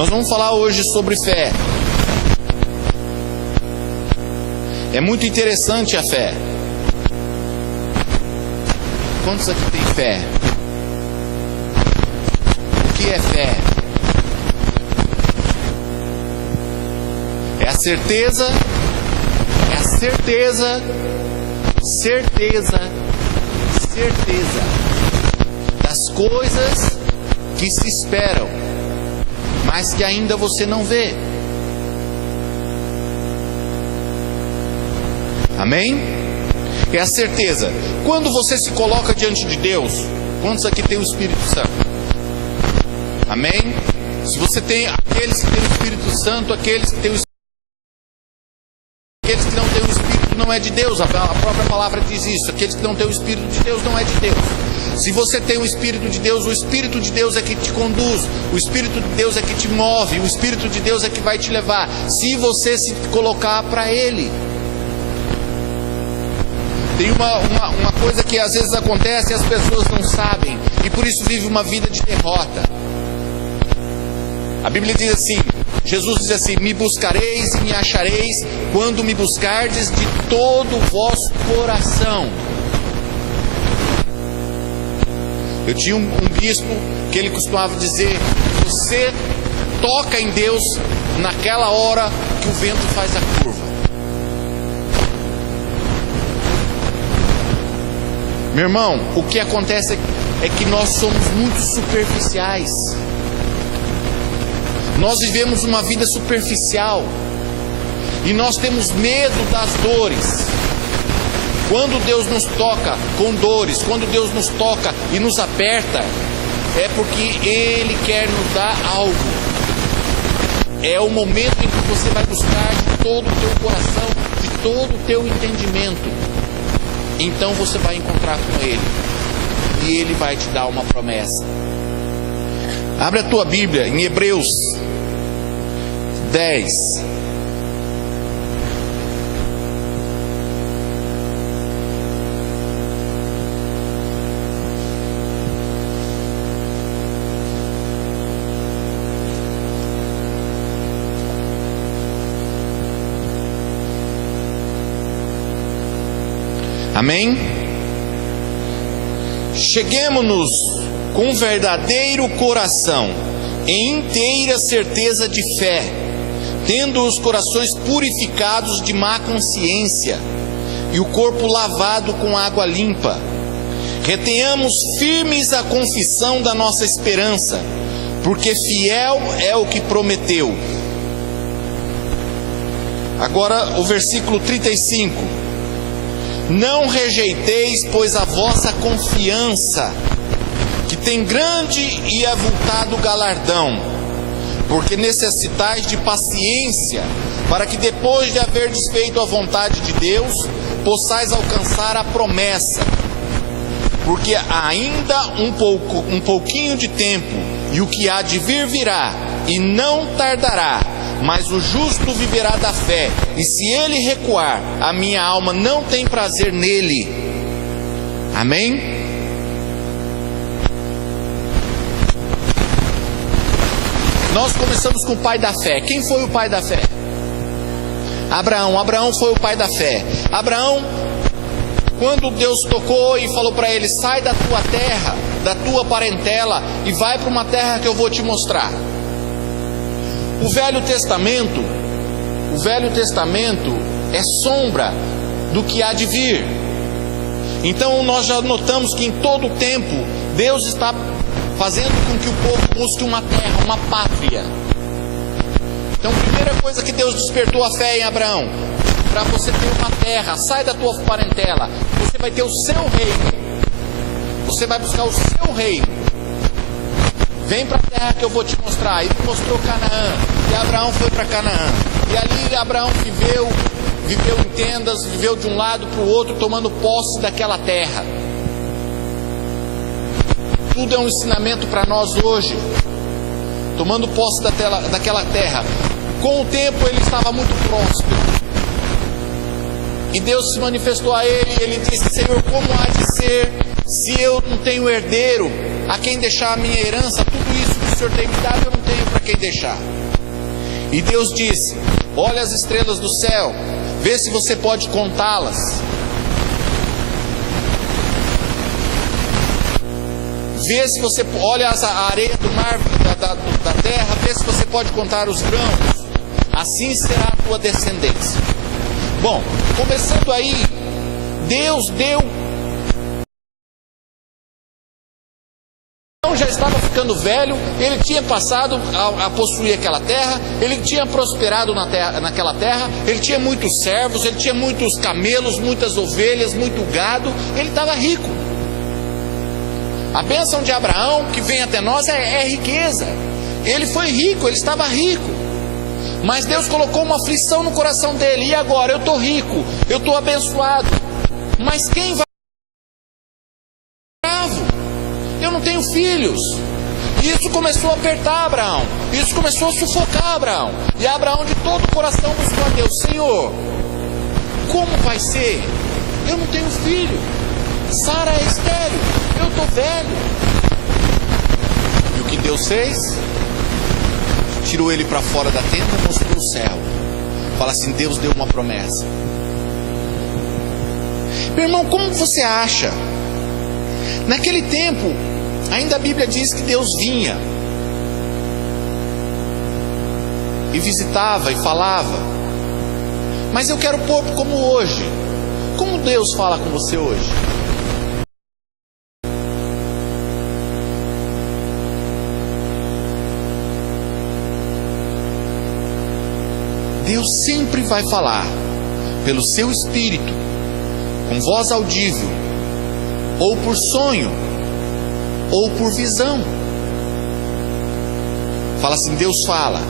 Nós vamos falar hoje sobre fé. É muito interessante a fé. Quantos aqui tem fé? O que é fé? É a certeza, certeza das coisas que se esperam, mas que ainda você não vê. Amém? É a certeza. Quando você se coloca diante de Deus, quantos aqui tem o Espírito Santo? Amém? Se você tem aqueles que têm o Espírito Santo, aqueles que têm o Espírito, aqueles que não têm o Espírito não é de Deus. A própria palavra diz isso. Aqueles que não têm o Espírito de Deus não é de Deus. Se você tem o Espírito de Deus, o Espírito de Deus é que te conduz, o Espírito de Deus é que te move, o Espírito de Deus é que vai te levar, se você se colocar para Ele. Tem uma coisa que às vezes acontece e as pessoas não sabem, e por isso vive uma vida de derrota. A Bíblia diz assim, Jesus diz assim: me buscareis e me achareis quando me buscardes de todo o vosso coração. Eu tinha um bispo que ele costumava dizer: você toca em Deus naquela hora que o vento faz a curva. Meu irmão, o que acontece é que nós somos muito superficiais. Nós vivemos uma vida superficial e nós temos medo das dores. Quando Deus nos toca com dores, quando Deus nos toca e nos aperta, é porque Ele quer nos dar algo. É o momento em que você vai buscar de todo o teu coração, de todo o teu entendimento. Então você vai encontrar com Ele e Ele vai te dar uma promessa. Abre a tua Bíblia em Hebreus 10. Amém? Cheguemo-nos com verdadeiro coração, em inteira certeza de fé, tendo os corações purificados de má consciência e o corpo lavado com água limpa. Retenhamos firmes a confissão da nossa esperança, porque fiel é o que prometeu. Agora o versículo 35. Não rejeiteis, pois, a vossa confiança, que tem grande e avultado galardão, porque necessitais de paciência, para que depois de haverdes feito a vontade de Deus, possais alcançar a promessa. Porque ainda um pouquinho de tempo, e o que há de vir virá, e não tardará. Mas o justo viverá da fé, e se ele recuar, a minha alma não tem prazer nele. Amém? Nós começamos com o pai da fé. Quem foi o pai da fé? Abraão. Abraão foi o pai da fé. Abraão, quando Deus tocou e falou para ele: sai da tua terra, da tua parentela, e vai para uma terra que eu vou te mostrar. O Velho Testamento é sombra do que há de vir. Então nós já notamos que em todo o tempo Deus está fazendo com que o povo busque uma terra, uma pátria. Então a primeira coisa que Deus despertou a fé em Abraão: para você ter uma terra, sai da tua parentela, você vai ter o seu reino, você vai buscar o seu reino. Vem para a terra que eu vou te mostrar. Ele mostrou Canaã, e Abraão foi para Canaã, e ali Abraão viveu em tendas, viveu de um lado para o outro, tomando posse daquela terra. Tudo é um ensinamento para nós hoje, tomando posse daquela terra. Com o tempo ele estava muito próspero, e Deus se manifestou a ele, e ele disse: Senhor, como há de ser se eu não tenho herdeiro a quem deixar a minha herança? Tudo isso que o Senhor tem me dado, eu não tenho para quem deixar. E Deus disse: olha as estrelas do céu, vê se você pode contá-las. Vê se você, olha a areia do mar, da terra, vê se você pode contar os grãos. Assim será a tua descendência. Bom, começando aí, Deus deu. Já estava ficando velho, ele tinha passado a possuir aquela terra, ele tinha prosperado naquela terra, ele tinha muitos servos, ele tinha muitos camelos, muitas ovelhas, muito gado, ele estava rico. A bênção de Abraão que vem até nós é riqueza. Ele foi rico, ele estava rico. Mas Deus colocou uma aflição no coração dele. E agora? Eu estou rico, eu estou abençoado. Mas quem vai? Eu não tenho filhos. E isso começou a apertar Abraão. Isso começou a sufocar Abraão. E Abraão de todo o coração buscou a Deus: Senhor, como vai ser? Eu não tenho filho. Sara é estéril. Eu estou velho. E o que Deus fez? Tirou ele para fora da tenda e mostrou o céu. Fala assim: Deus deu uma promessa. Meu irmão, como você acha? Naquele tempo, ainda a Bíblia diz que Deus vinha e visitava e falava. Mas eu quero pôr como hoje. Como Deus fala com você hoje? Deus sempre vai falar pelo seu Espírito, com voz audível, ou por sonho, ou por visão. Fala assim: Deus fala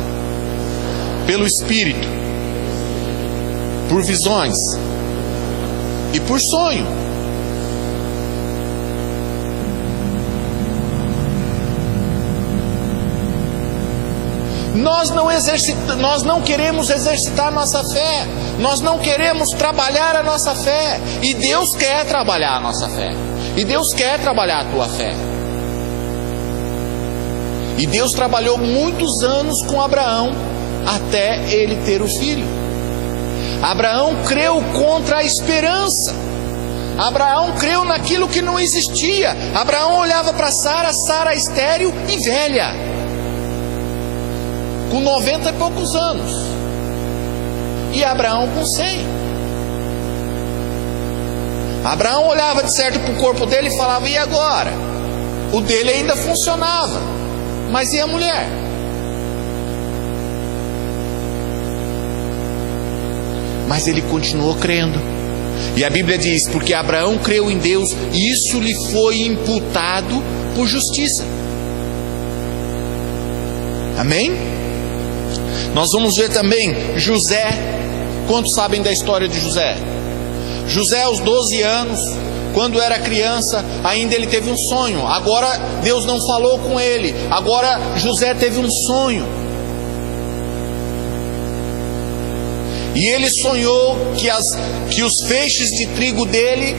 pelo Espírito, por visões e por sonho. Nós não queremos exercitar nossa fé. Nós não queremos trabalhar a nossa fé. E Deus quer trabalhar a nossa fé. E Deus quer trabalhar a tua fé. E Deus trabalhou muitos anos com Abraão até ele ter o filho. Abraão creu contra a esperança. Abraão creu naquilo que não existia. Abraão olhava para Sara estéril e velha, com 90 e poucos anos, e Abraão com 100. Abraão olhava de certo para o corpo dele e falava: e agora? O dele ainda funcionava, mas e a mulher? Mas ele continuou crendo. E a Bíblia diz: porque Abraão creu em Deus, e isso lhe foi imputado por justiça. Amém? Nós vamos ver também José. Quantos sabem da história de José? José, aos 12 anos, quando era criança, ainda ele teve um sonho. Agora Deus não falou com ele. Agora José teve um sonho. E ele sonhou que os feixes de trigo dele,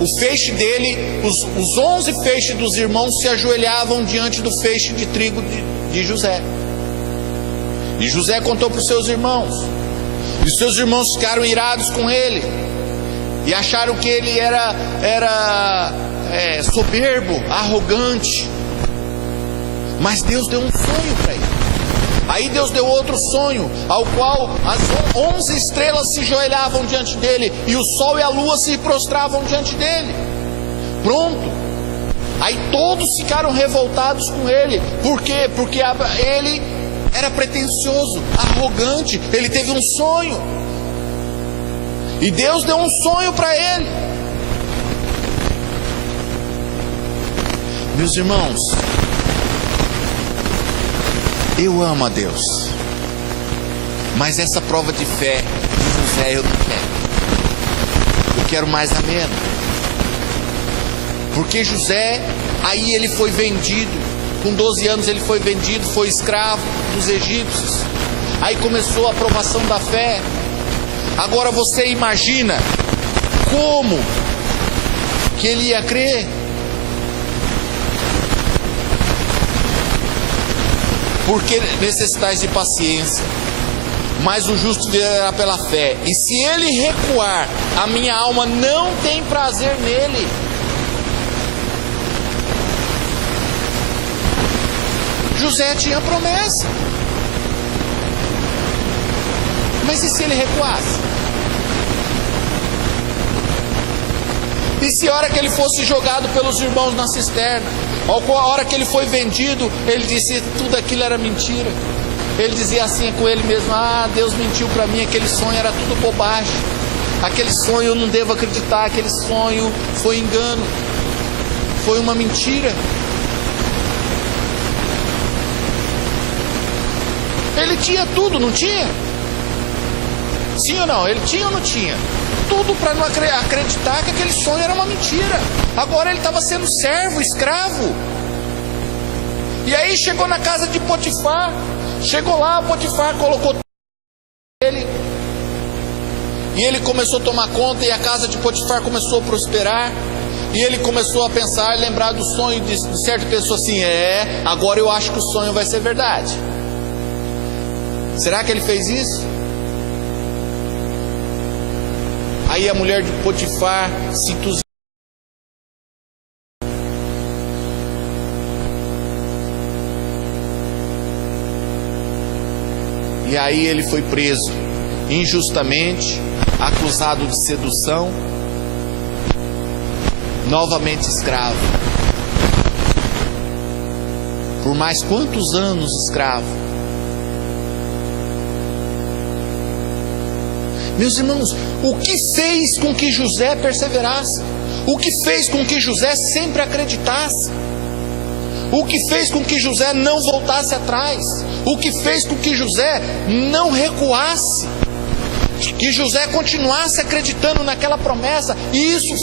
o feixe dele, os 11 feixes dos irmãos se ajoelhavam diante do feixe de trigo de José. E José contou para os seus irmãos. E os seus irmãos ficaram irados com ele. E acharam que ele era soberbo, arrogante. Mas Deus deu um sonho para ele. Aí Deus deu outro sonho, ao qual as 11 estrelas se ajoelhavam diante dele, e o sol e a lua se prostravam diante dele. Pronto. Aí todos ficaram revoltados com ele. Por quê? Porque ele era pretensioso, arrogante. Ele teve um sonho, e Deus deu um sonho para ele. Meus irmãos, eu amo a Deus, mas essa prova de fé de José eu não quero. Eu quero mais ameno. Porque José, aí ele foi vendido. Com 12 anos ele foi vendido, foi escravo dos egípcios. Aí começou a provação da fé. Agora você imagina como que ele ia crer. porque necessitais de paciência. Mas o justo viverá pela fé. E se ele recuar, a minha alma não tem prazer nele. José tinha promessa. Mas e se ele recuasse? E se a hora que ele fosse jogado pelos irmãos na cisterna, ou a hora que ele foi vendido, ele disse tudo aquilo era mentira? Ele dizia assim com ele mesmo: ah, Deus mentiu para mim, aquele sonho era tudo bobagem, aquele sonho eu não devo acreditar, aquele sonho foi engano, foi uma mentira. Ele tinha tudo, não tinha? Sim ou não? Ele tinha ou não tinha? Tudo para não acreditar que aquele sonho era uma mentira. Agora ele estava sendo servo, escravo. E aí chegou na casa de Potifar. Chegou lá, Potifar colocou ele. E ele começou a tomar conta, e a casa de Potifar começou a prosperar. E ele começou a pensar, lembrar do sonho de certa pessoa assim: agora eu acho que o sonho vai ser verdade. Será que ele fez isso? Aí a mulher de Potifar se entusiasmou. E aí ele foi preso injustamente, acusado de sedução, novamente escravo. Por mais quantos anos escravo? Meus irmãos, o que fez com que José perseverasse? O que fez com que José sempre acreditasse? O que fez com que José não voltasse atrás? O que fez com que José não recuasse? Que José continuasse acreditando naquela promessa, e isso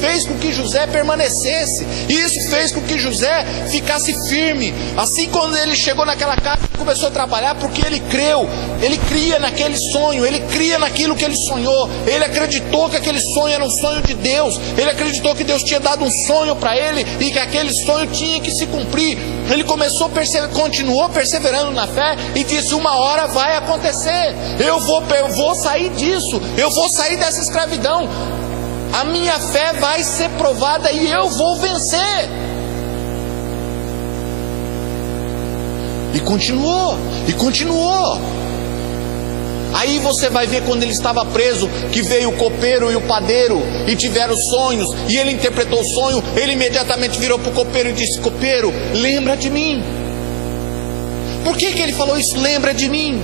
fez com que José permanecesse, isso fez com que José ficasse firme. Assim, quando ele chegou naquela casa, começou a trabalhar, porque ele creu, ele cria naquele sonho, ele cria naquilo que ele sonhou, ele acreditou que aquele sonho era um sonho de Deus, ele acreditou que Deus tinha dado um sonho para ele, e que aquele sonho tinha que se cumprir. Ele continuou perseverando na fé, e disse: uma hora vai acontecer, eu vou sair disso, eu vou sair dessa escravidão, a minha fé vai ser provada e eu vou vencer. E continuou. Aí você vai ver, quando ele estava preso, que veio o copeiro e o padeiro e tiveram sonhos, e ele interpretou o sonho. Ele imediatamente virou para o copeiro e disse: copeiro, lembra de mim. Por que ele falou isso? Lembra de mim.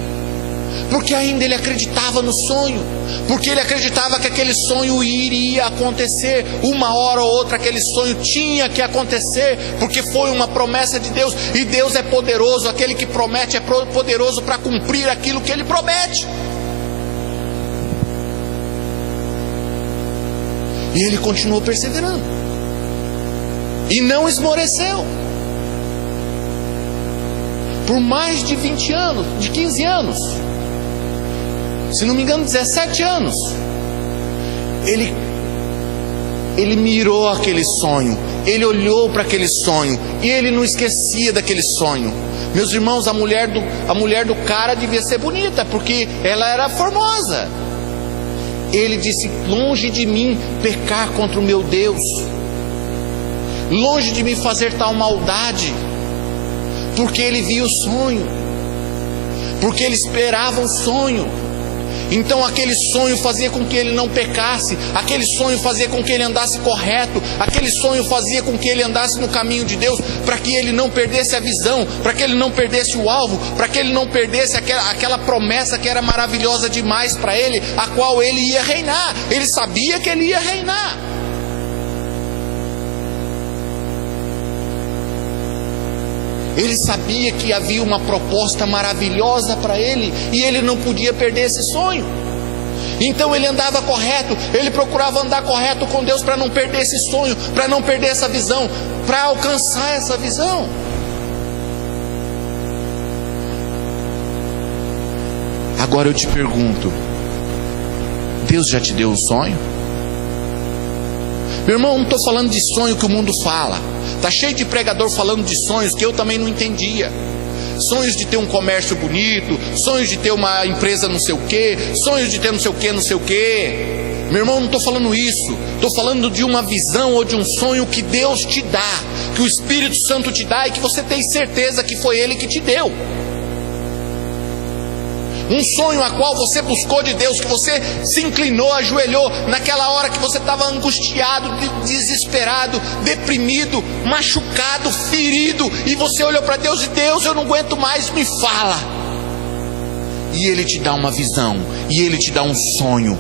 Porque ainda ele acreditava no sonho, porque ele acreditava que aquele sonho iria acontecer, uma hora ou outra aquele sonho tinha que acontecer, porque foi uma promessa de Deus, e Deus é poderoso, aquele que promete é poderoso para cumprir aquilo que ele promete. E ele continuou perseverando, e não esmoreceu, por mais de 20 anos, de 15 anos, se não me engano 17 anos, ele mirou aquele sonho, ele olhou para aquele sonho, e ele não esquecia daquele sonho. Meus irmãos, a mulher do cara devia ser bonita, porque ela era formosa. Ele disse: longe de mim pecar contra o meu Deus, longe de mim fazer tal maldade, porque ele via o sonho, porque ele esperava o sonho. Então aquele sonho fazia com que ele não pecasse, aquele sonho fazia com que ele andasse correto, aquele sonho fazia com que ele andasse no caminho de Deus, para que ele não perdesse a visão, para que ele não perdesse o alvo, para que ele não perdesse aquela promessa que era maravilhosa demais para ele, a qual ele ia reinar. Ele sabia que ele ia reinar. Ele sabia que havia uma proposta maravilhosa para ele, e ele não podia perder esse sonho. Então ele andava correto, ele procurava andar correto com Deus, para não perder esse sonho, para não perder essa visão, para alcançar essa visão. Agora eu te pergunto: Deus já te deu um sonho? Meu irmão, não estou falando de sonho que o mundo fala. Está cheio de pregador falando de sonhos que eu também não entendia. Sonhos de ter um comércio bonito, sonhos de ter uma empresa não sei o quê, sonhos de ter não sei o quê, não sei o quê. Meu irmão, não estou falando isso. Estou falando de uma visão ou de um sonho que Deus te dá, que o Espírito Santo te dá e que você tem certeza que foi Ele que te deu. Um sonho a qual você buscou de Deus, que você se inclinou, ajoelhou, naquela hora que você estava angustiado, desesperado, deprimido, machucado, ferido, e você olhou para Deus e: Deus, eu não aguento mais, me fala. E Ele te dá uma visão, e Ele te dá um sonho.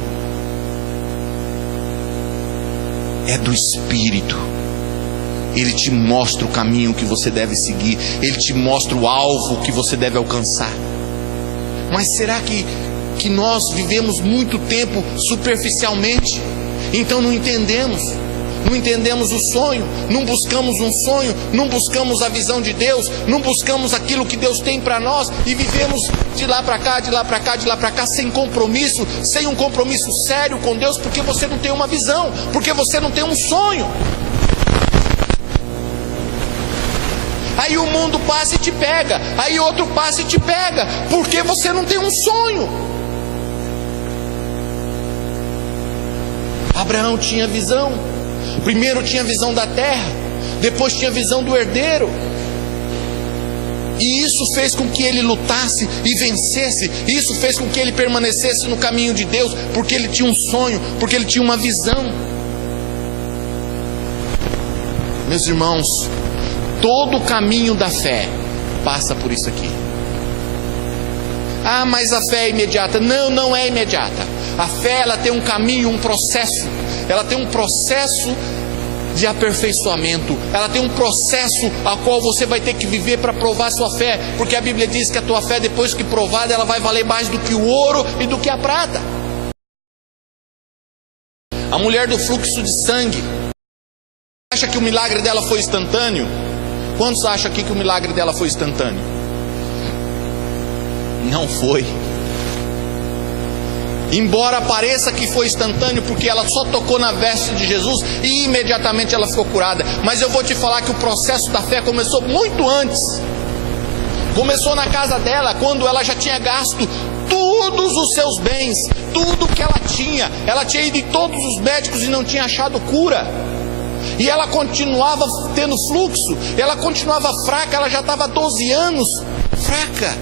É do Espírito. Ele te mostra o caminho que você deve seguir, Ele te mostra o alvo que você deve alcançar. Mas será que nós vivemos muito tempo superficialmente? Então não entendemos o sonho, não buscamos um sonho, não buscamos a visão de Deus, não buscamos aquilo que Deus tem para nós, e vivemos de lá para cá, de lá para cá, de lá para cá, sem compromisso, sem um compromisso sério com Deus, porque você não tem uma visão, porque você não tem um sonho. Aí o mundo passa e te pega, aí outro passa e te pega, porque você não tem um sonho. Abraão tinha visão. Primeiro tinha visão da terra, depois tinha visão do herdeiro. E isso fez com que ele lutasse e vencesse. Isso fez com que ele permanecesse no caminho de Deus, porque ele tinha um sonho, porque ele tinha uma visão. Meus irmãos, todo o caminho da fé passa por isso aqui. Ah, mas a fé é imediata. Não, não é imediata. A fé, ela tem um caminho, um processo. Ela tem um processo de aperfeiçoamento. Ela tem um processo a qual você vai ter que viver para provar sua fé. Porque a Bíblia diz que a tua fé, depois que provada, ela vai valer mais do que o ouro e do que a prata. A mulher do fluxo de sangue, acha que o milagre dela foi instantâneo? Quantos acham aqui que o milagre dela foi instantâneo? Não foi. Embora pareça que foi instantâneo, porque ela só tocou na veste de Jesus e imediatamente ela ficou curada. Mas eu vou te falar que o processo da fé começou muito antes. Começou na casa dela, quando ela já tinha gasto todos os seus bens, tudo que ela tinha. Ela tinha ido em todos os médicos e não tinha achado cura. E ela continuava tendo fluxo, ela continuava fraca, ela já estava há 12 anos fraca.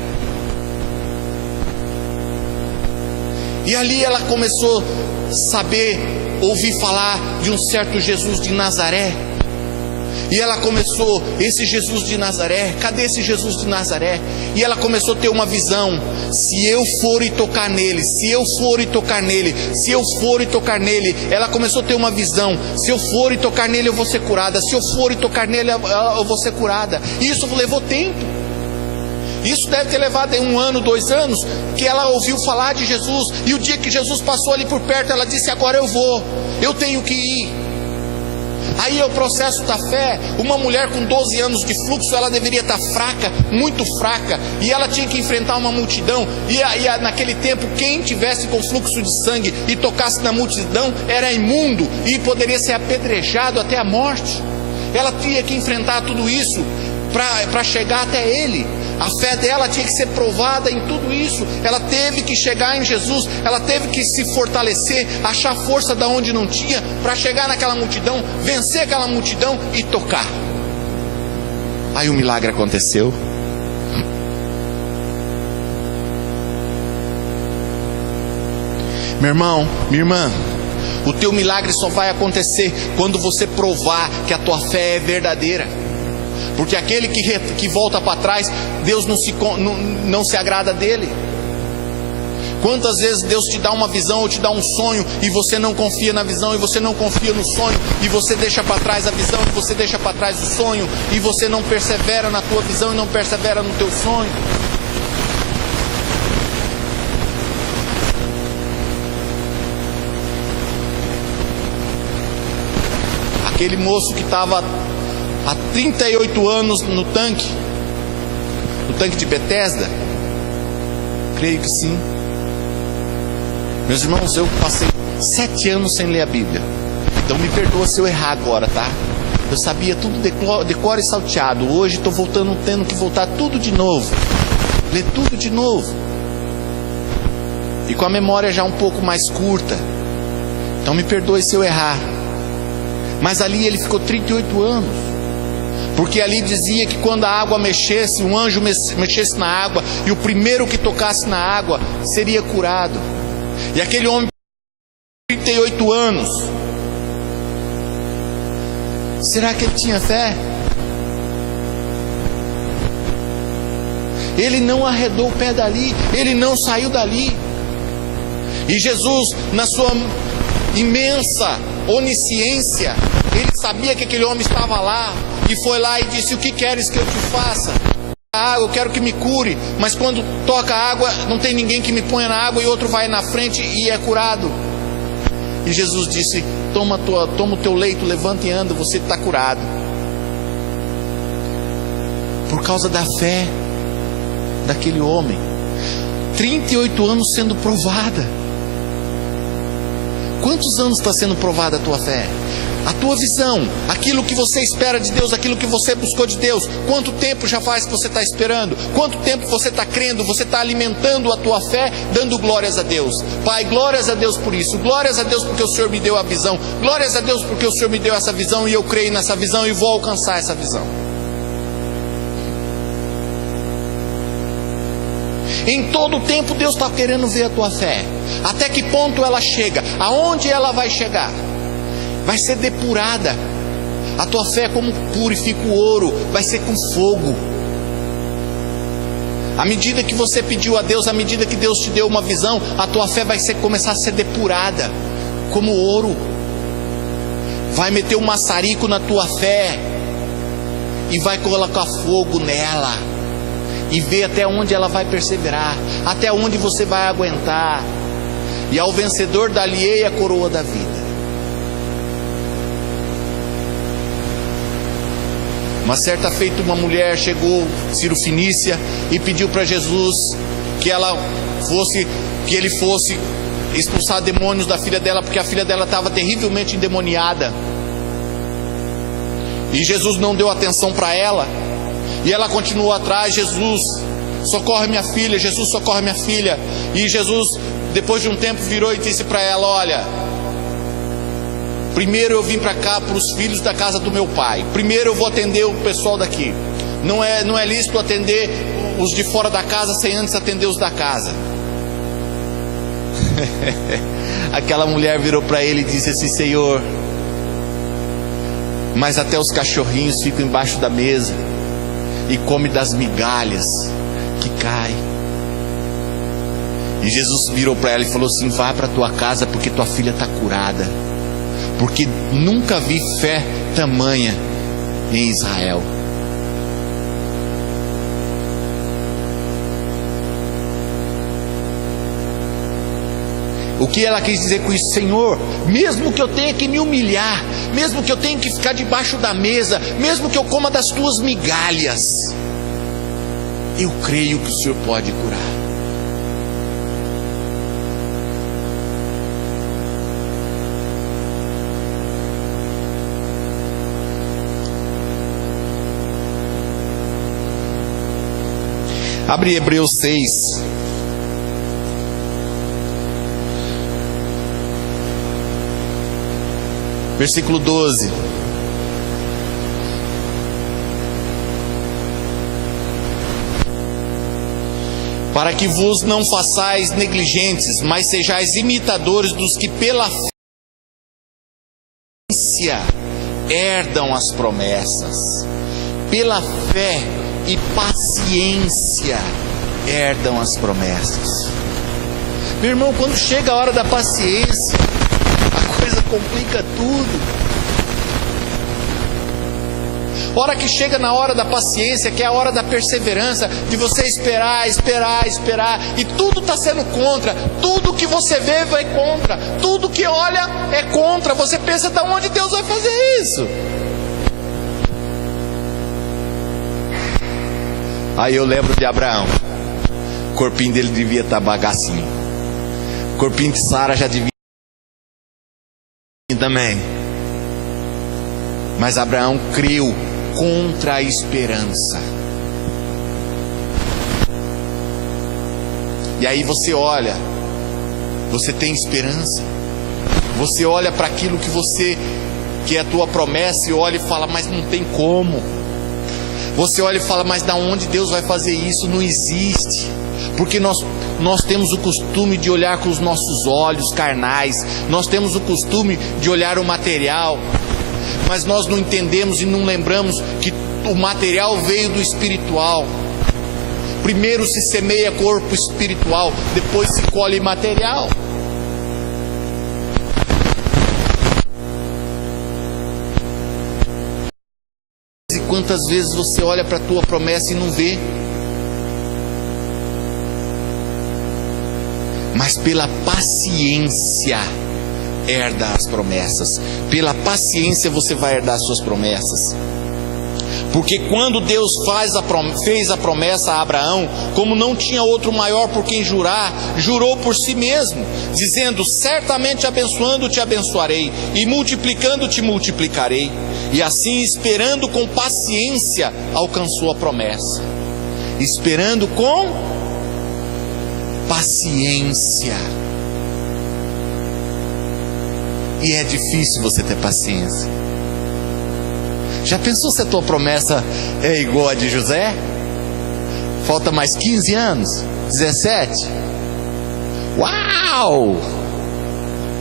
E ali ela começou a saber, ouvir falar de um certo Jesus de Nazaré. E ela começou, esse Jesus de Nazaré, cadê esse Jesus de Nazaré? E ela começou a ter uma visão: se eu for e tocar nele, se eu for e tocar nele, se eu for e tocar nele. Ela começou a ter uma visão: se eu for e tocar nele eu vou ser curada, se eu for e tocar nele eu vou ser curada. E isso levou tempo. Isso deve ter levado 1 ano, 2 anos, que ela ouviu falar de Jesus. E o dia que Jesus passou ali por perto, ela disse: agora eu vou, eu tenho que ir. Aí é o processo da fé. Uma mulher com 12 anos de fluxo, ela deveria estar fraca, muito fraca, e ela tinha que enfrentar uma multidão. E naquele tempo, quem tivesse com fluxo de sangue e tocasse na multidão era imundo e poderia ser apedrejado até a morte. Ela tinha que enfrentar tudo isso para chegar até ele. A fé dela tinha que ser provada em tudo isso. Ela teve que chegar em Jesus, ela teve que se fortalecer, achar força da onde não tinha, para chegar naquela multidão, vencer aquela multidão e tocar. Aí o milagre aconteceu. Meu irmão, minha irmã, o teu milagre só vai acontecer quando você provar que a tua fé é verdadeira. Porque aquele que volta para trás, Deus não se agrada dele. Quantas vezes Deus te dá uma visão ou te dá um sonho e você não confia na visão e você não confia no sonho, e você deixa para trás a visão e você deixa para trás o sonho, e você não persevera na tua visão e não persevera no teu sonho. Aquele moço que estava há 38 anos no tanque de Betesda, creio que sim. Meus irmãos, eu passei 7 anos sem ler a Bíblia. Então me perdoa se eu errar agora, tá? Eu sabia tudo de cor e salteado. Hoje estou voltando, tendo que voltar tudo de novo. Ler tudo de novo. E com a memória já um pouco mais curta. Então me perdoe se eu errar. Mas ali ele ficou 38 anos. Porque ali dizia que quando a água mexesse, um anjo mexesse na água, e o primeiro que tocasse na água seria curado. E aquele homem, 38 anos, será que ele tinha fé? Ele não arredou o pé dali, ele não saiu dali. E Jesus, na sua imensa onisciência, ele sabia que aquele homem estava lá, e foi lá e disse: o que queres que eu te faça? A água, eu quero que me cure. Mas quando toca a água, não tem ninguém que me ponha na água, e outro vai na frente e é curado. E Jesus disse: toma o teu leito, levanta e anda, você está curado. Por causa da fé daquele homem. 38 anos sendo provada. Quantos anos está sendo provada a tua fé? A tua visão, aquilo que você espera de Deus, aquilo que você buscou de Deus. Quanto tempo já faz que você está esperando? Quanto tempo você está crendo? Você está alimentando a tua fé, dando glórias a Deus. Pai, glórias a Deus por isso. Glórias a Deus porque o Senhor me deu a visão. Glórias a Deus porque o Senhor me deu essa visão, e eu creio nessa visão e vou alcançar essa visão. Em todo o tempo Deus está querendo ver a tua fé. Até que ponto ela chega? Aonde ela vai chegar? Vai ser depurada. A tua fé, como purifica o ouro, vai ser com fogo. À medida que você pediu a Deus, à medida que Deus te deu uma visão, a tua fé vai começar a ser depurada como ouro. Vai meter um maçarico na tua fé e vai colocar fogo nela, e ver até onde ela vai perseverar, até onde você vai aguentar. E ao vencedor dar-lhe-ei a coroa da vida. Uma certa feita, uma mulher chegou, Ciro Fenícia, e pediu para Jesus que ele fosse expulsar demônios da filha dela, porque a filha dela estava terrivelmente endemoniada. E Jesus não deu atenção para ela, e ela continuou atrás: Jesus, socorre minha filha, Jesus, socorre minha filha. E Jesus, depois de um tempo, virou e disse para ela: olha, primeiro eu vim para cá para os filhos da casa do meu pai. Primeiro eu vou atender o pessoal daqui. Não é lícito atender os de fora da casa sem antes atender os da casa. Aquela mulher virou para ele e disse assim: Senhor, mas até os cachorrinhos ficam embaixo da mesa e comem das migalhas que caem. E Jesus virou para ela e falou assim: vá para tua casa, porque tua filha está curada. Porque nunca vi fé tamanha em Israel. O que ela quis dizer com isso? Senhor, mesmo que eu tenha que me humilhar, mesmo que eu tenha que ficar debaixo da mesa, mesmo que eu coma das tuas migalhas, eu creio que o Senhor pode curar. Abre Hebreus 6. Versículo 12. Para que vos não façais negligentes, mas sejais imitadores dos que pela fé herdam as promessas. Pela fé e paciência herdam as promessas. Meu irmão, quando chega a hora da paciência, a coisa complica tudo. Hora que chega na hora da paciência, que é a hora da perseverança, de você esperar, e tudo está sendo contra, tudo que você vê vai contra, tudo que olha é contra. Você pensa: de onde Deus vai fazer isso? Aí eu lembro de Abraão. O corpinho dele devia estar bagacinho. O corpinho de Sara já devia também. Mas Abraão creu contra a esperança. E aí você olha, você tem esperança. Você olha para aquilo que é a tua promessa, e olha e fala, mas não tem como. Você olha e fala, mas da onde Deus vai fazer isso? Não existe. Porque nós temos o costume de olhar com os nossos olhos carnais, nós temos o costume de olhar o material, mas nós não entendemos e não lembramos que o material veio do espiritual. Primeiro se semeia corpo espiritual, depois se colhe material. E quantas vezes você olha para a tua promessa e não vê? Mas pela paciência herda as promessas. Pela paciência você vai herdar as suas promessas. Porque quando Deus fez a promessa a Abraão, como não tinha outro maior por quem jurar, jurou por si mesmo, dizendo, certamente abençoando te abençoarei, e multiplicando te multiplicarei. E assim, esperando com paciência, alcançou a promessa. Esperando com paciência. E é difícil você ter paciência. Já pensou se a tua promessa é igual a de José? Falta mais 15 anos? 17? Uau!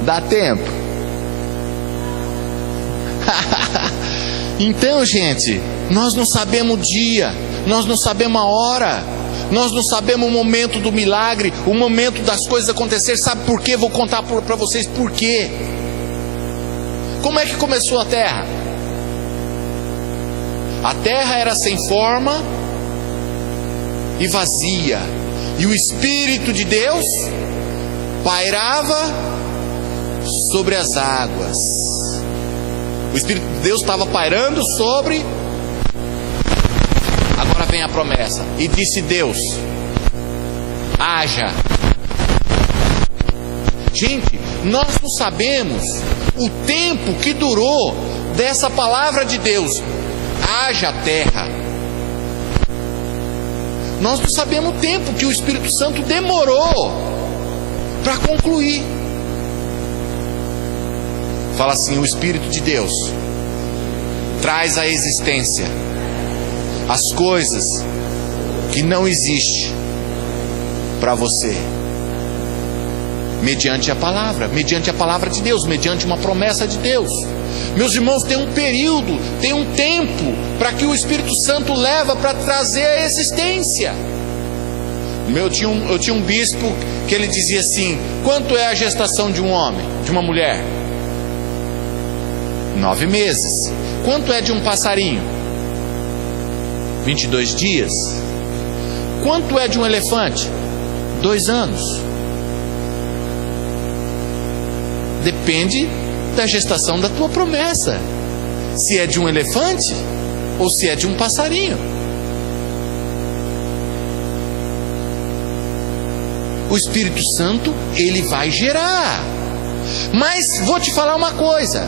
Dá tempo. Então, gente, nós não sabemos o dia, nós não sabemos a hora, nós não sabemos o momento do milagre, o momento das coisas acontecer. Sabe por quê? Vou contar para vocês por quê. Como é que começou a terra? A terra era sem forma e vazia, e o Espírito de Deus pairava sobre as águas. O Espírito de Deus estava pairando sobre. Agora vem a promessa. E disse Deus: haja. Gente, nós não sabemos o tempo que durou dessa palavra de Deus, haja terra. Nós não sabemos o tempo que o Espírito Santo demorou para concluir. Fala assim: o Espírito de Deus traz à existência as coisas que não existem para você, mediante a palavra de Deus, mediante uma promessa de Deus. Meus irmãos, tem um período, tem um tempo para que o Espírito Santo leva para trazer a existência. Eu tinha um bispo que ele dizia assim: quanto é a gestação de um homem, de uma mulher? 9 meses. Quanto é de um passarinho? 22 dias. Quanto é de um elefante? 2 anos. Depende da gestação da tua promessa, se é de um elefante ou se é de um passarinho. O Espírito Santo, ele vai gerar. Mas vou te falar uma coisa: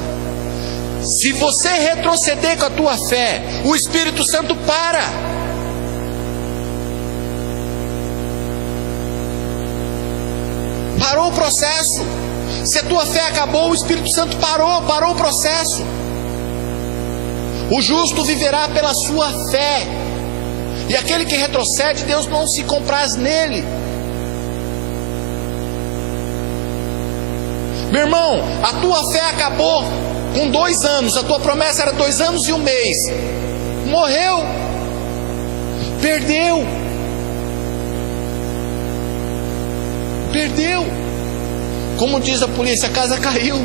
se você retroceder com a tua fé, o Espírito Santo para. Parou o processo. Se a tua fé acabou, o Espírito Santo parou o processo. O justo viverá pela sua fé. E aquele que retrocede, Deus não se compraz nele. Meu irmão, a tua fé acabou com 2 anos. A tua promessa era 2 anos e 1 mês. Morreu. Perdeu. Como diz a polícia, a casa caiu.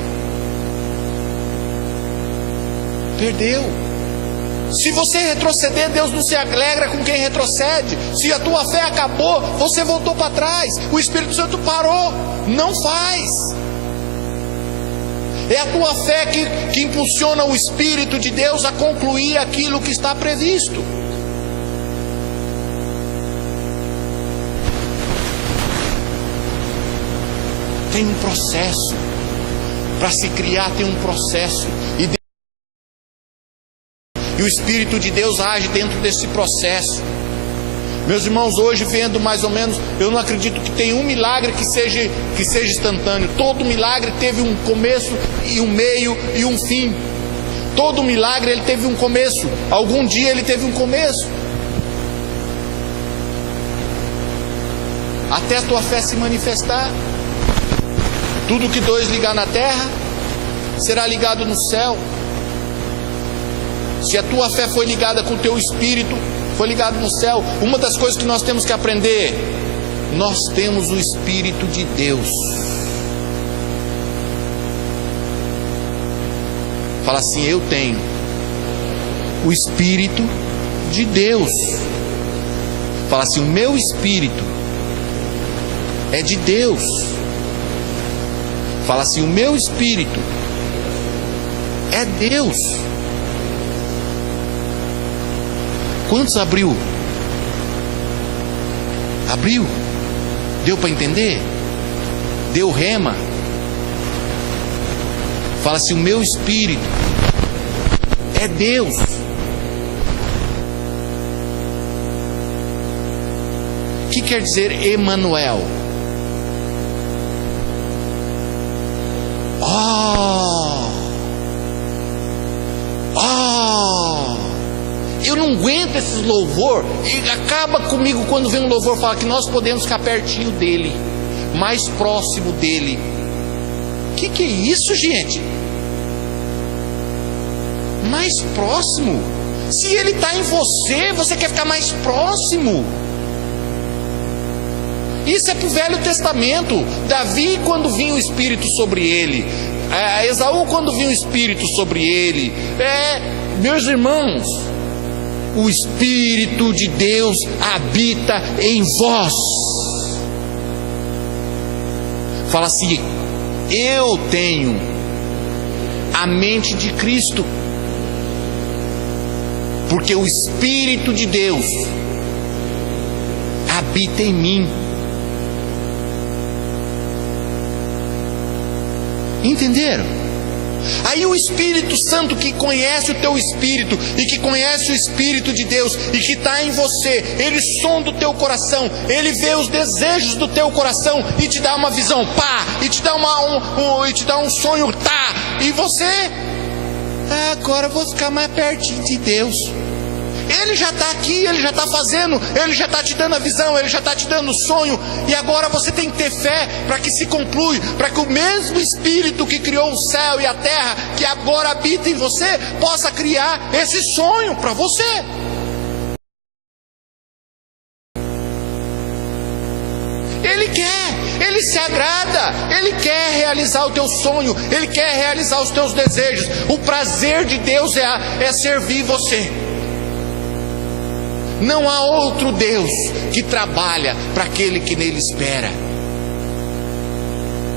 Perdeu. Se você retroceder, Deus não se alegra com quem retrocede. Se a tua fé acabou, você voltou para trás. O Espírito Santo parou. Não faz. É a tua fé que impulsiona o Espírito de Deus a concluir aquilo que está previsto. Tem um processo. Para se criar tem um processo. E e o Espírito de Deus age dentro desse processo. Meus irmãos, hoje vendo mais ou menos, eu não acredito que tenha um milagre que seja instantâneo. Todo milagre teve um começo e um meio e um fim. Todo milagre ele teve um começo. Algum dia ele teve um começo. Até a tua fé se manifestar. Tudo que dois ligar na terra será ligado no céu. Se a tua fé foi ligada com o teu espírito, foi ligado no céu. Uma das coisas que nós temos que aprender: nós temos o Espírito de Deus. Fala assim: eu tenho o Espírito de Deus. Fala assim: o meu espírito é de Deus. Fala assim: o meu espírito é Deus. Quantos abriu? Abriu? Deu para entender? Deu rema? Fala assim: o meu espírito é Deus. O que quer dizer Emanuel? Eu não aguento esses louvor. E acaba comigo quando vem um louvor fala que nós podemos ficar pertinho dele, mais próximo dele. Que é isso, gente? Mais próximo? Se ele está em você, você quer ficar mais próximo? Isso é para o Velho Testamento. Davi, quando vinha o Espírito sobre ele, Esaú, quando vinha o Espírito sobre ele, meus irmãos, o Espírito de Deus habita em vós. Fala assim: eu tenho a mente de Cristo, porque o Espírito de Deus habita em mim. Entenderam? Aí o Espírito Santo, que conhece o teu espírito e que conhece o Espírito de Deus e que está em você, ele sonda o teu coração, ele vê os desejos do teu coração e te dá uma visão, pá, e te dá um sonho, tá, e você, agora eu vou ficar mais pertinho de Deus. Ele já está aqui, ele já está fazendo, ele já está te dando a visão, ele já está te dando o sonho, e agora você tem que ter fé para que se conclui, para que o mesmo Espírito que criou o céu e a terra, que agora habita em você, possa criar esse sonho para você. Ele quer, ele se agrada, ele quer realizar o teu sonho, ele quer realizar os teus desejos. O prazer de Deus é servir você. Não há outro Deus que trabalha para aquele que nele espera.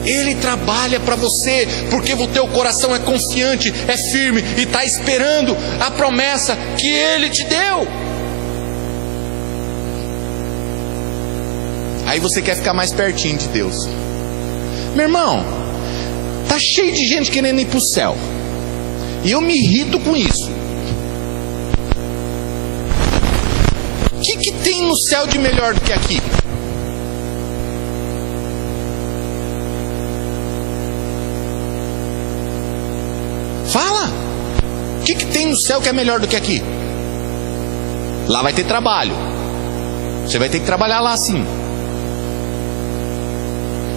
Ele trabalha para você, porque o teu coração é confiante, é firme e está esperando a promessa que Ele te deu. Aí você quer ficar mais pertinho de Deus. Meu irmão, tá cheio de gente querendo ir para o céu, e eu me irrito com isso. O que tem no céu de melhor do que aqui? Fala! O que tem no céu que é melhor do que aqui? Lá vai ter trabalho. Você vai ter que trabalhar lá sim.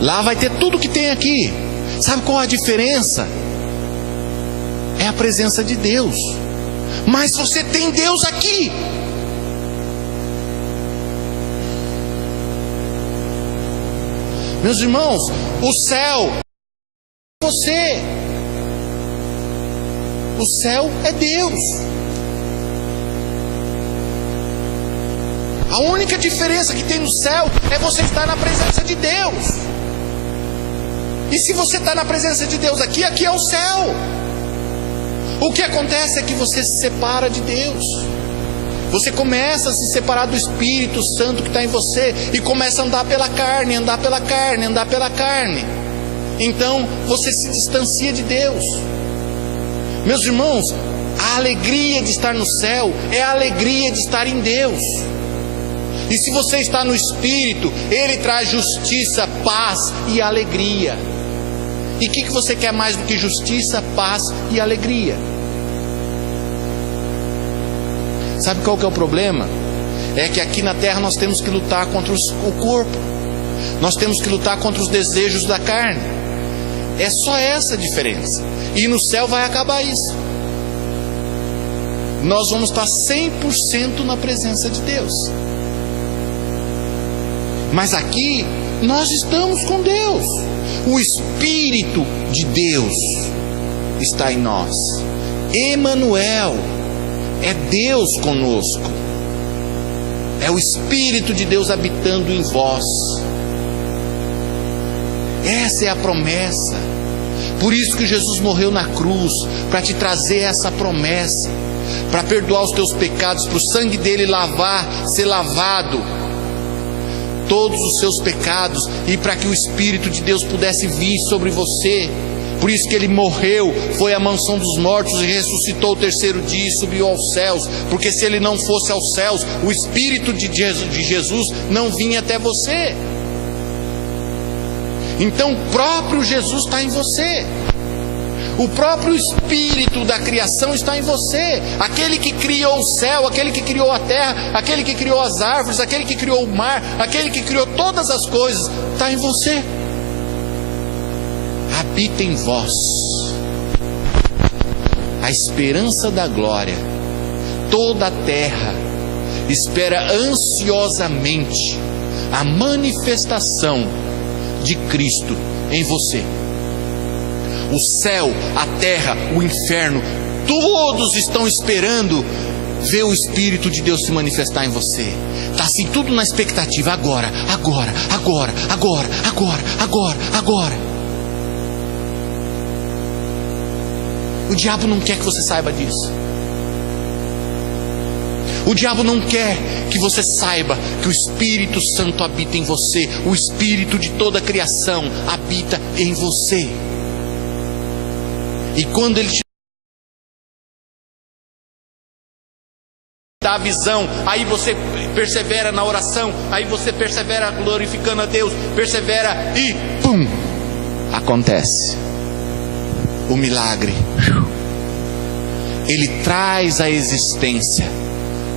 Lá vai ter tudo que tem aqui. Sabe qual a diferença? É a presença de Deus. Mas você tem Deus aqui. Meus irmãos, o céu é você. O céu é Deus. A única diferença que tem no céu é você estar na presença de Deus. E se você está na presença de Deus aqui, aqui é o céu. O que acontece é que você se separa de Deus. Você começa a se separar do Espírito Santo que está em você e começa a andar pela carne, andar pela carne, andar pela carne. Então você se distancia de Deus. Meus irmãos, A alegria de estar no céu é a alegria de estar em Deus. E se você está no Espírito, Ele traz justiça, paz e alegria. E o que você quer mais do que justiça, paz e alegria? Sabe qual que é o problema? É que aqui na terra nós temos que lutar contra o corpo. Nós temos que lutar contra os desejos da carne. É só essa a diferença. E no céu vai acabar isso. Nós vamos estar 100% na presença de Deus. Mas aqui nós estamos com Deus. O Espírito de Deus está em nós. Emanuel, é Deus conosco. É o Espírito de Deus habitando em vós. Essa é a promessa. Por isso que Jesus morreu na cruz, para te trazer essa promessa, para perdoar os teus pecados, para o sangue dele ser lavado todos os seus pecados, e para que o Espírito de Deus pudesse vir sobre você. Por isso que ele morreu, foi à mansão dos mortos e ressuscitou o terceiro dia e subiu aos céus. Porque se ele não fosse aos céus, o Espírito de Jesus não vinha até você. Então o próprio Jesus está em você. O próprio Espírito da criação está em você. Aquele que criou o céu, aquele que criou a terra, aquele que criou as árvores, aquele que criou o mar, aquele que criou todas as coisas, está em você. Habita em vós a esperança da glória. Toda a terra espera ansiosamente a manifestação de Cristo em você. O céu, a terra, o inferno, todos estão esperando ver o Espírito de Deus se manifestar em você. Está assim tudo na expectativa. Agora. O diabo não quer que você saiba disso. O diabo não quer que você saiba que o Espírito Santo habita em você. O Espírito de toda a criação habita em você. E quando ele te dá a visão, aí você persevera na oração, aí você persevera glorificando a Deus, persevera e pum, acontece o milagre. Ele traz à existência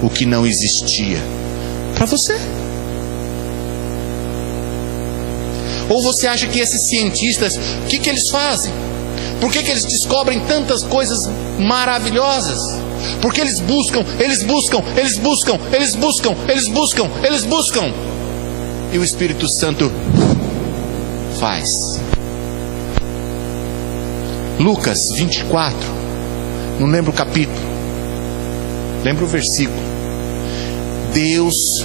o que não existia para você. Ou você acha que esses cientistas, o que eles fazem? Por que eles descobrem tantas coisas maravilhosas? Porque eles buscam. E o Espírito Santo faz. Lucas 24, não lembro o capítulo, lembro o versículo. Deus,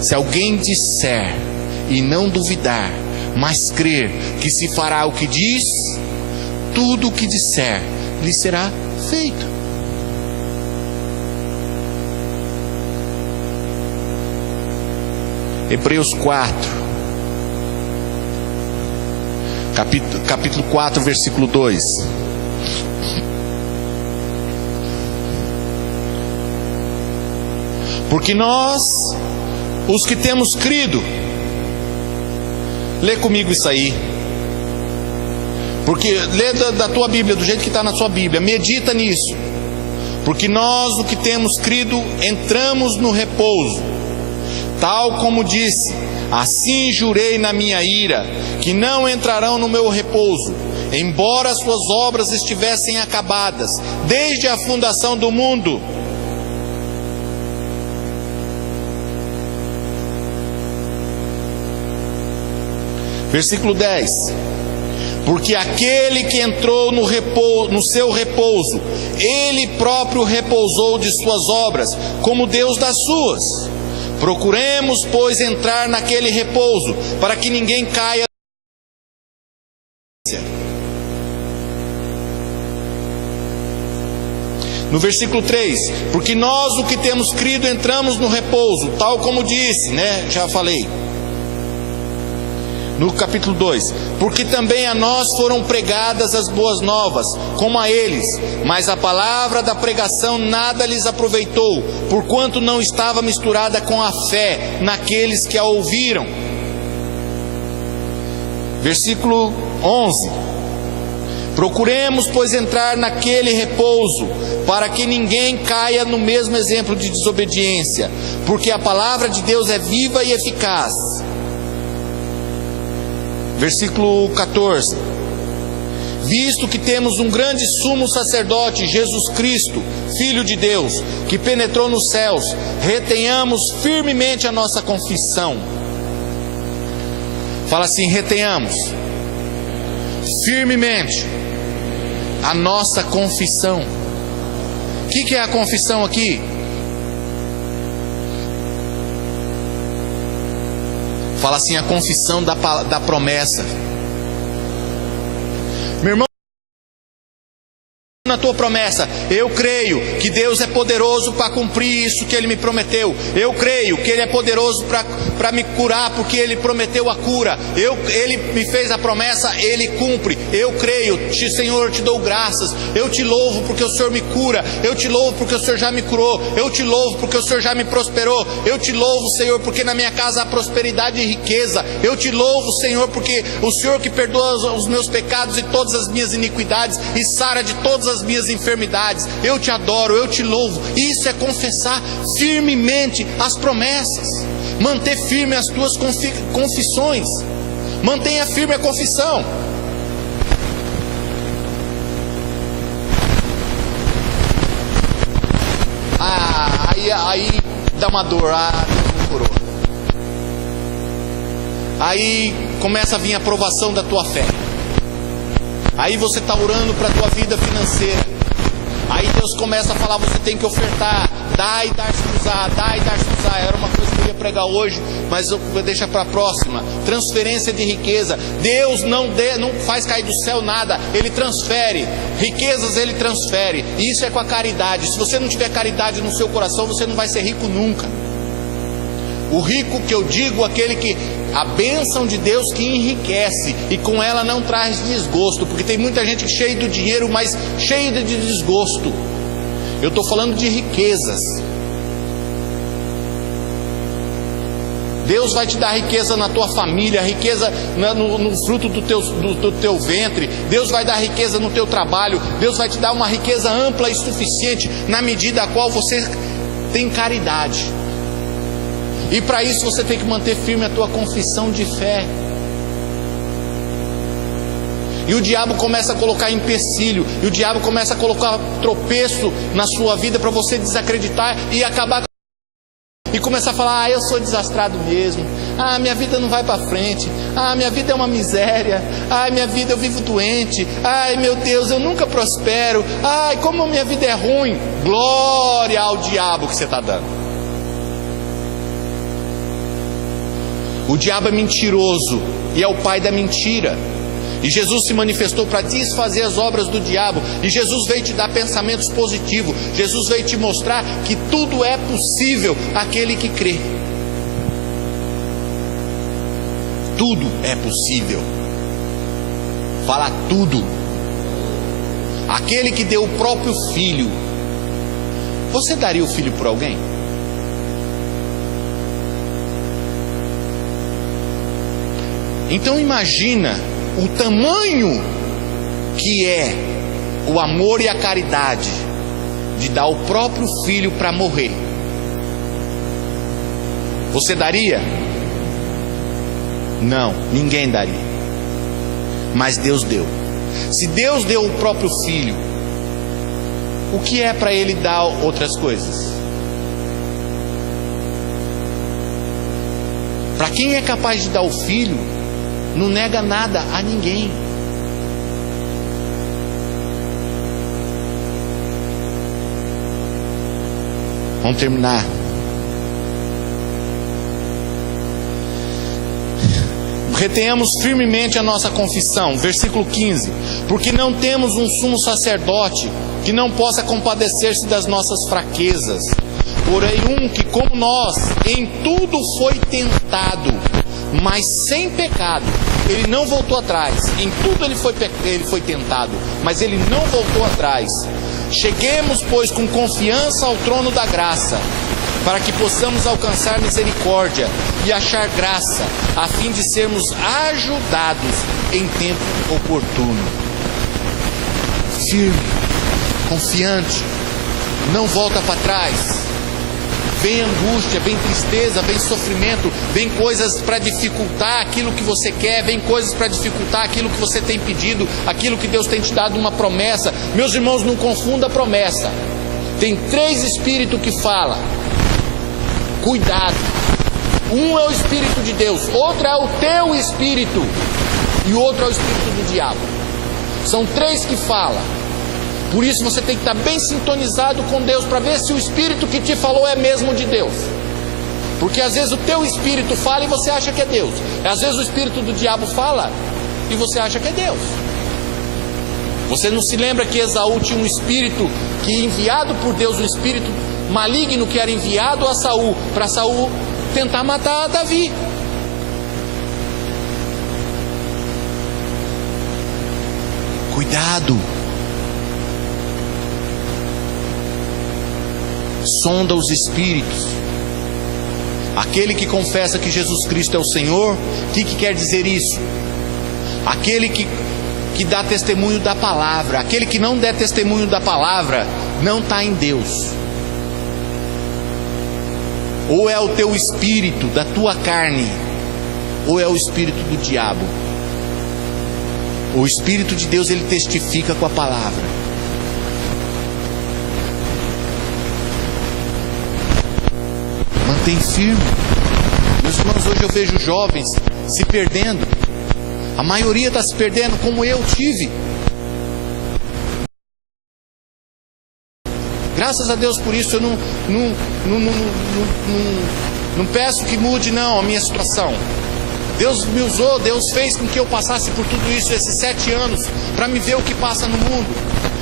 se alguém disser e não duvidar, mas crer que se fará o que diz, tudo o que disser lhe será feito. Hebreus 4, capítulo 4, versículo 2. Porque nós, os que temos crido, lê comigo isso aí. Porque lê da tua Bíblia, do jeito que está na sua Bíblia, medita nisso. Porque nós, o que temos crido, entramos no repouso. Tal como disse, assim jurei na minha ira, que não entrarão no meu repouso, embora as suas obras estivessem acabadas, desde a fundação do mundo. Versículo 10. Porque aquele que entrou no seu repouso, ele próprio repousou de suas obras, como Deus das suas. Procuremos, pois, entrar naquele repouso, para que ninguém caia. No versículo 3, porque nós, o que temos crido, entramos no repouso, tal como disse, já falei. No capítulo 2: porque também a nós foram pregadas as boas novas, como a eles, mas a palavra da pregação nada lhes aproveitou, porquanto não estava misturada com a fé naqueles que a ouviram. Versículo 11: procuremos, pois, entrar naquele repouso, para que ninguém caia no mesmo exemplo de desobediência, porque a palavra de Deus é viva e eficaz. Versículo 14: visto que temos um grande sumo sacerdote, Jesus Cristo, Filho de Deus, que penetrou nos céus, retenhamos firmemente a nossa confissão. Fala assim: retenhamos firmemente a nossa confissão. O que é a confissão aqui? Fala assim: a confissão da promessa. Meu irmão, na tua promessa, eu creio que Deus é poderoso para cumprir isso que Ele me prometeu. Eu creio que Ele é poderoso para me curar, porque Ele prometeu a cura. Ele me fez a promessa, Ele cumpre. Eu creio, Senhor, eu te dou graças. Eu te louvo porque o Senhor me cura. Eu te louvo porque o Senhor já me curou. Eu te louvo porque o Senhor já me prosperou. Eu te louvo, Senhor, porque na minha casa há prosperidade e riqueza. Eu te louvo, Senhor, porque o Senhor que perdoa os meus pecados e todas as minhas iniquidades e sara de todas as minhas enfermidades. Eu te adoro, eu te louvo. Isso é confessar firmemente as promessas. Manter firme as tuas confissões. Mantenha firme a confissão. Aí dá uma dor. Deus me curou. Aí começa a vir a provação da tua fé. Aí você está orando para a tua vida financeira. Aí Deus começa a falar: você tem que ofertar, dá e dar-se usar, dá e dar-se usar. Era uma coisa que eu ia pregar hoje, mas eu vou deixar para a próxima. Transferência de riqueza. Deus não faz cair do céu nada, Ele transfere. Riquezas Ele transfere. E isso é com a caridade. Se você não tiver caridade no seu coração, você não vai ser rico nunca. O rico que eu digo, aquele que a bênção de Deus que enriquece e com ela não traz desgosto, porque tem muita gente cheia do dinheiro, mas cheia de desgosto. Eu estou falando de riquezas. Deus vai te dar riqueza na tua família, riqueza no fruto do teu ventre. Deus vai dar riqueza no teu trabalho. Deus vai te dar uma riqueza ampla e suficiente na medida a qual você tem caridade. E para isso você tem que manter firme a tua confissão de fé. E o diabo começa a colocar empecilho, e o diabo começa a colocar tropeço na sua vida para você desacreditar e acabar e começar a falar: eu sou desastrado mesmo, minha vida não vai para frente, minha vida é uma miséria, minha vida eu vivo doente, meu Deus, eu nunca prospero, como a minha vida é ruim. Glória ao diabo que você está dando. O diabo é mentiroso e é o pai da mentira. E Jesus se manifestou para desfazer as obras do diabo. E Jesus veio te dar pensamentos positivos. Jesus veio te mostrar que tudo é possível àquele que crê. Tudo é possível. Fala tudo. Aquele que deu o próprio filho. Você daria o filho por alguém? Então imagina o tamanho que é o amor e a caridade de dar o próprio filho para morrer. Você daria? Não, ninguém daria. Mas Deus deu. Se Deus deu o próprio filho, o que é para Ele dar outras coisas? Para quem é capaz de dar o filho, não nega nada a ninguém. Vamos terminar. Retenhamos firmemente a nossa confissão. Versículo 15. Porque não temos um sumo sacerdote que não possa compadecer-se das nossas fraquezas, porém um que, como nós, em tudo foi tentado, mas sem pecado. Ele não voltou atrás. Em tudo ele foi tentado, mas ele não voltou atrás. Cheguemos, pois, com confiança ao trono da graça, para que possamos alcançar misericórdia e achar graça, a fim de sermos ajudados em tempo oportuno. Firme, confiante, não volta para trás. Vem angústia, vem tristeza, vem sofrimento, vem coisas para dificultar aquilo que você quer, vem coisas para dificultar aquilo que você tem pedido, aquilo que Deus tem te dado uma promessa. Meus irmãos, não confunda a promessa. Tem 3 espíritos que falam. Cuidado. Um é o Espírito de Deus, outro é o teu espírito e o outro é o espírito do diabo. São 3 que falam. Por isso você tem que estar bem sintonizado com Deus para ver se o Espírito que te falou é mesmo de Deus. Porque às vezes o teu espírito fala e você acha que é Deus. Às vezes o espírito do diabo fala e você acha que é Deus. Você não se lembra que Esaú tinha um espírito que enviado por Deus, um espírito maligno que era enviado a Saul, para Saul tentar matar Davi. Cuidado. Sonda os espíritos. Aquele que confessa que Jesus Cristo é o Senhor, o que quer dizer isso? Aquele que dá testemunho da palavra. Aquele que não der testemunho da palavra não está em Deus. Ou é o teu espírito, da tua carne, ou é o espírito do diabo. O Espírito de Deus, ele testifica com a palavra. Mantém firme. Meus irmãos, hoje eu vejo jovens se perdendo. A maioria está se perdendo, como eu tive. Graças a Deus por isso. Eu não peço que mude não a minha situação. Deus me usou, Deus fez com que eu passasse por tudo isso, esses 7 anos, para me ver o que passa no mundo.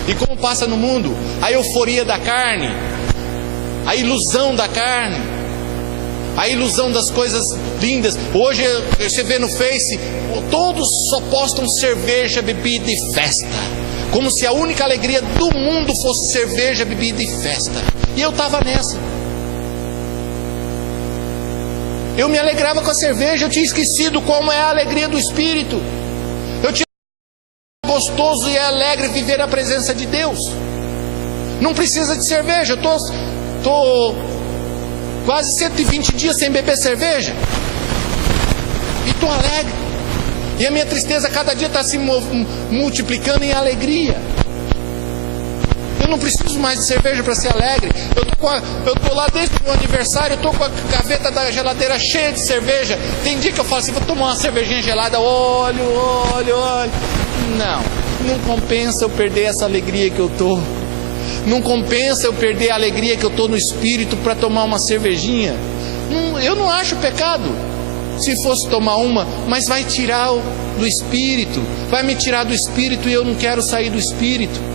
E como passa no mundo? A euforia da carne, a ilusão da carne, a ilusão das coisas lindas. Hoje você vê no Face, todos só postam cerveja, bebida e festa, como se a única alegria do mundo fosse cerveja, bebida e festa. E eu estava nessa. Eu me alegrava com a cerveja, eu tinha esquecido como é a alegria do Espírito. Eu tinha gostoso e alegre viver a presença de Deus. Não precisa de cerveja. Eu tô quase 120 dias sem beber cerveja. E estou alegre. E a minha tristeza cada dia está se multiplicando em alegria. Eu não preciso mais de cerveja para ser alegre. Eu tô lá desde o meu aniversário, eu estou com a gaveta da geladeira cheia de cerveja. Tem dia que eu falo assim, vou tomar uma cervejinha gelada, olho. Não compensa eu perder essa alegria que eu estou. Não compensa eu perder a alegria que eu estou no espírito para tomar uma cervejinha. Eu não acho pecado se fosse tomar uma, mas vai tirar do espírito. Vai me tirar do espírito e eu não quero sair do espírito.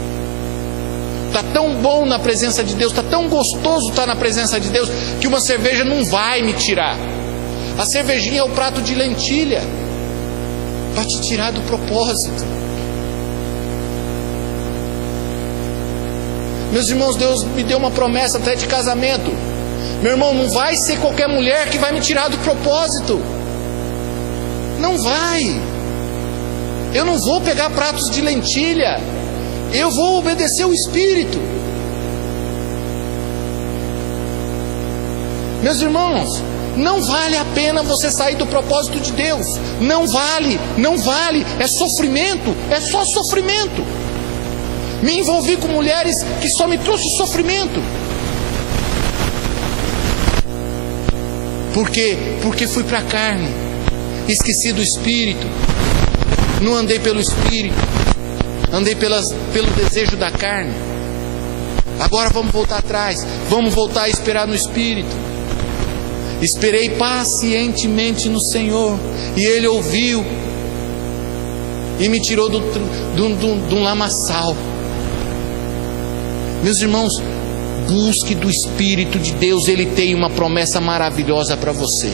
Está tão bom na presença de Deus, está tão gostoso estar na presença de Deus, que uma cerveja não vai me tirar. A cervejinha é o prato de lentilha, para te tirar do propósito. Meus irmãos, Deus me deu uma promessa até de casamento. Meu irmão, não vai ser qualquer mulher que vai me tirar do propósito. Não vai. Eu não vou pegar pratos de lentilha. Eu vou obedecer o Espírito. Meus irmãos, não vale a pena você sair do propósito de Deus. Não vale. É sofrimento, é só sofrimento. Me envolvi com mulheres que só me trouxe sofrimento. Por quê? Porque fui para a carne. Esqueci do Espírito. Não andei pelo Espírito. Andei pelo desejo da carne. Agora vamos voltar atrás. Vamos voltar a esperar no Espírito. Esperei pacientemente no Senhor, e Ele ouviu e me tirou de um lamaçal. Meus irmãos, busque do Espírito de Deus. Ele tem uma promessa maravilhosa para você.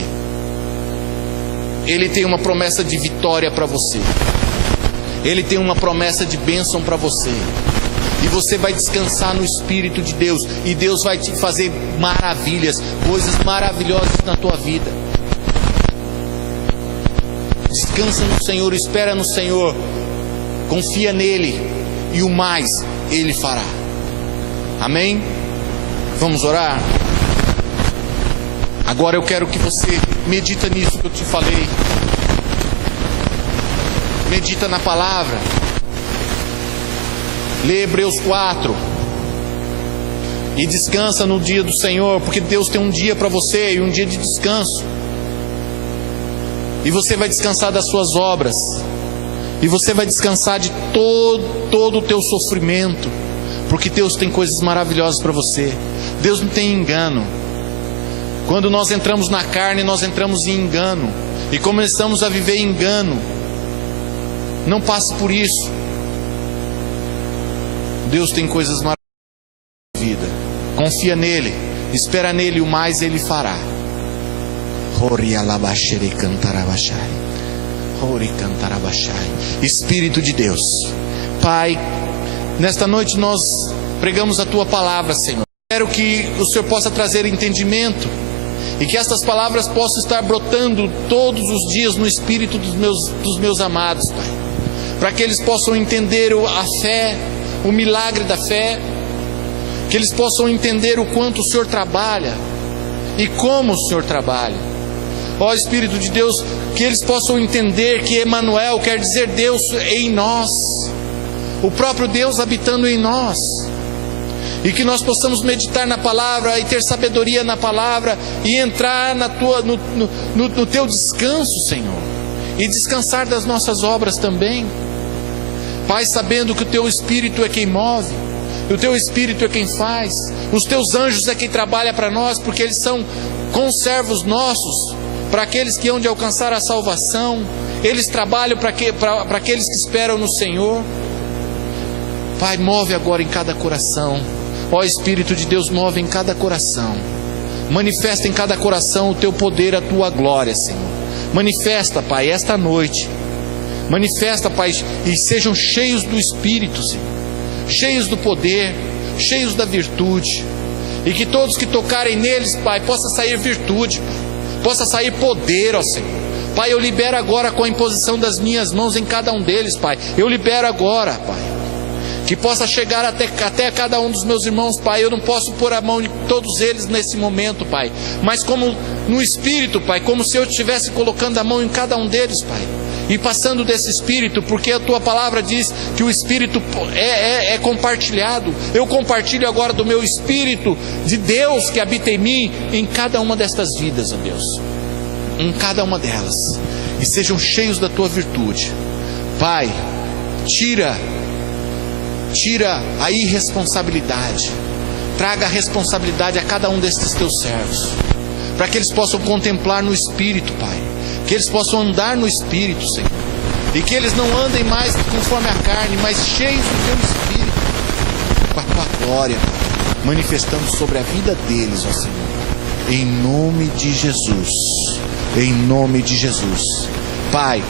Ele tem uma promessa de vitória para você. Ele tem uma promessa de bênção para você. E você vai descansar no Espírito de Deus. E Deus vai te fazer maravilhas, coisas maravilhosas na tua vida. Descansa no Senhor, espera no Senhor. Confia nele. E o mais Ele fará. Amém? Vamos orar? Agora eu quero que você medita nisso que eu te falei. Medita na palavra. Lê Hebreus 4. E descansa no dia do Senhor, porque Deus tem um dia para você e um dia de descanso. E você vai descansar das suas obras. E você vai descansar de todo o teu sofrimento. Porque Deus tem coisas maravilhosas para você. Deus não tem engano. Quando nós entramos na carne, nós entramos em engano. E começamos a viver em engano. Não passe por isso. Deus tem coisas maravilhosas na vida. Confia nele. Espera nele, o mais ele fará. Espírito de Deus. Pai, nesta noite nós pregamos a tua palavra, Senhor. Espero que o Senhor possa trazer entendimento. E que estas palavras possam estar brotando todos os dias no espírito dos meus amados, Pai. Para que eles possam entender a fé, o milagre da fé. Que eles possam entender o quanto o Senhor trabalha e como o Senhor trabalha. Ó Espírito de Deus, que eles possam entender que Emanuel quer dizer Deus em nós. O próprio Deus habitando em nós. E que nós possamos meditar na palavra e ter sabedoria na palavra e entrar no teu descanso, Senhor. E descansar das nossas obras também. Pai, sabendo que o teu Espírito é quem move, o teu Espírito é quem faz, os teus anjos é quem trabalha para nós, porque eles são conservos nossos, para aqueles que hão de alcançar a salvação. Eles trabalham para aqueles que esperam no Senhor. Pai, move agora em cada coração. Ó Espírito de Deus, move em cada coração. Manifesta em cada coração o teu poder, a tua glória, Senhor. Manifesta, Pai, esta noite. Manifesta, Pai, e sejam cheios do Espírito, Senhor. Cheios do poder, cheios da virtude. E que todos que tocarem neles, Pai, possa sair virtude, Pai. Possa sair poder, ó Senhor. Pai, eu libero agora com a imposição das minhas mãos em cada um deles, Pai. Eu libero agora, Pai. Que possa chegar até cada um dos meus irmãos, Pai. Eu não posso pôr a mão em todos eles nesse momento, Pai. Mas como no Espírito, Pai. Como se eu estivesse colocando a mão em cada um deles, Pai. E passando desse Espírito, porque a Tua palavra diz que o Espírito é compartilhado. Eu compartilho agora do meu Espírito de Deus que habita em mim, em cada uma destas vidas, ó Deus. Em cada uma delas. E sejam cheios da Tua virtude. Pai, tira a irresponsabilidade. Traga a responsabilidade a cada um destes Teus servos. Para que eles possam contemplar no Espírito, Pai. Que eles possam andar no Espírito, Senhor. E que eles não andem mais conforme a carne, mas cheios do Teu Espírito. Com a Tua glória, Pai, manifestando sobre a vida deles, ó Senhor. Em nome de Jesus. Em nome de Jesus. Pai,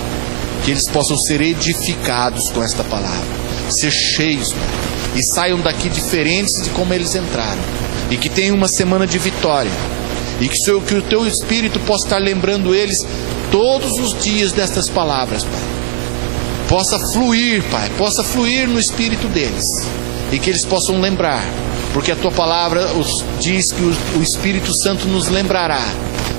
que eles possam ser edificados com esta palavra. Ser cheios, Pai. E saiam daqui diferentes de como eles entraram. E que tenham uma semana de vitória. E que o Teu Espírito possa estar lembrando eles todos os dias destas palavras, Pai. Possa fluir, Pai. Possa fluir no Espírito deles. E que eles possam lembrar. Porque a Tua palavra diz que o Espírito Santo nos lembrará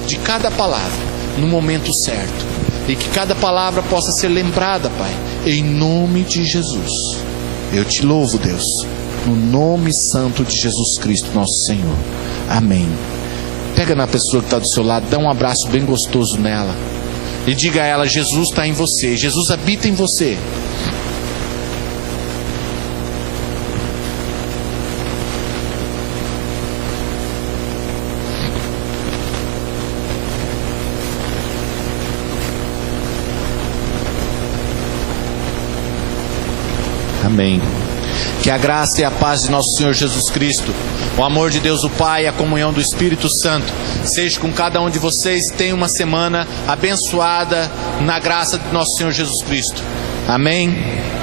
de cada palavra no momento certo. E que cada palavra possa ser lembrada, Pai. Em nome de Jesus. Eu Te louvo, Deus. No nome santo de Jesus Cristo, nosso Senhor. Amém. Pega na pessoa que está do seu lado, dá um abraço bem gostoso nela. E diga a ela, Jesus está em você, Jesus habita em você. Amém. Que a graça e a paz de nosso Senhor Jesus Cristo, o amor de Deus o Pai e a comunhão do Espírito Santo seja com cada um de vocês e tenha uma semana abençoada na graça de nosso Senhor Jesus Cristo. Amém.